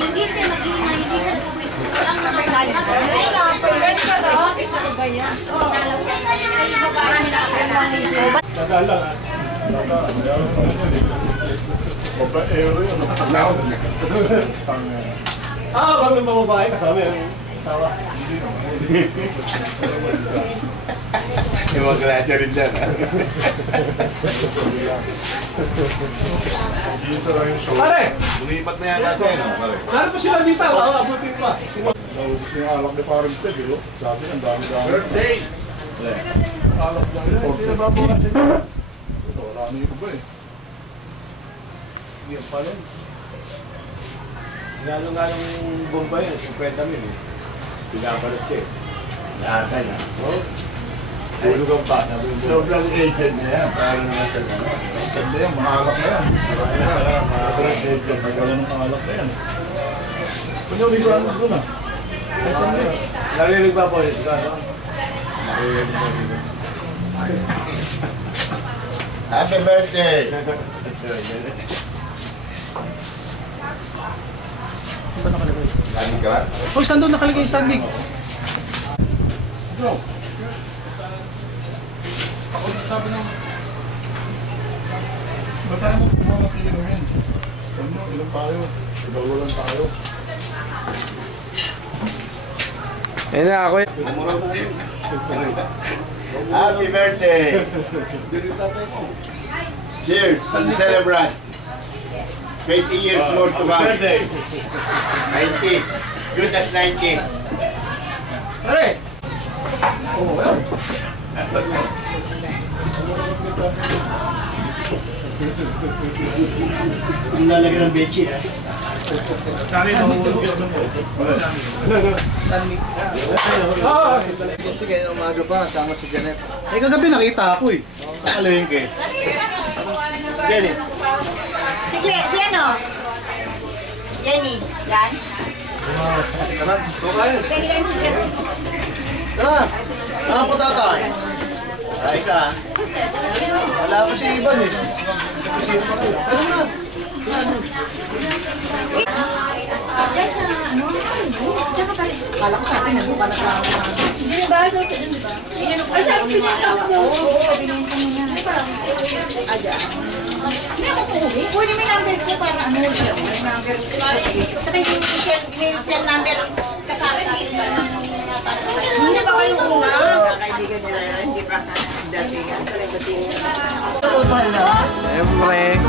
Hindi siya mag-iingay, hindi ka Nadala. Kami mga babae kasama yung asawa. Yung mga gladya rin dyan. Pare! Lumipat na yan kasi, no? Pare. Naroon pa sila dito, abutin pa. Gusto yung alak ni parang Ted, sabi ang dami-dami. Birthday! Alak lang yun. Hindi na babawasin ito. Ito, wala na yung iba eh. Hindi pa rin. Galong-galong bomba yun, 50 mil eh. Pinapalit siya eh. Lata na. Tulog ang bata. Sobrang agent na yan. Parang nasa gano'n. Ganda yan, mahalak na yan. Sobrang agent. Magkala ng mahalak na yan. Kanya ulit sa ano doon ah. Ay, saan yun? Narinig ba po yun sa kaso? Happy birthday! Saan ba nakalagay? Lagi ka? Uy, saan doon nakalagay yung sandig? Go! Ako sabi ng... Ba't tayo mo mga kinuhin? Ano, ilang tayo? Dalawa lang tayo. Ayun na ako. Happy birthday! Cheers! To celebrate! 20 years more to come. 90. Good as 90. Pare! Oh, well. Ang lalagyan ng bechi, ha? Kami mahulog yun. Sige, umaga pa, sama si Janet. Eh, kagabi nakita ako eh. Sa palengke. Jenny. Sige, si ano? Jenny. Yan. Tara, tukayo. Jenny, yan. Tara, nakapunta tayo. Ay ka. Wala pa si Ivan eh. Ano na? Kala ko sa akin, nandun ka na sa... Hindi ba? Ay, sabi pinatawag mo. Oo, binenta mo yan. Ayan. Pwede may number ko para ano yun. May number ko. Saka yung cell number kasama na rin ba Hindi ba kayo una? kaibigan nila yan, hindi pa datingan. Siyempre.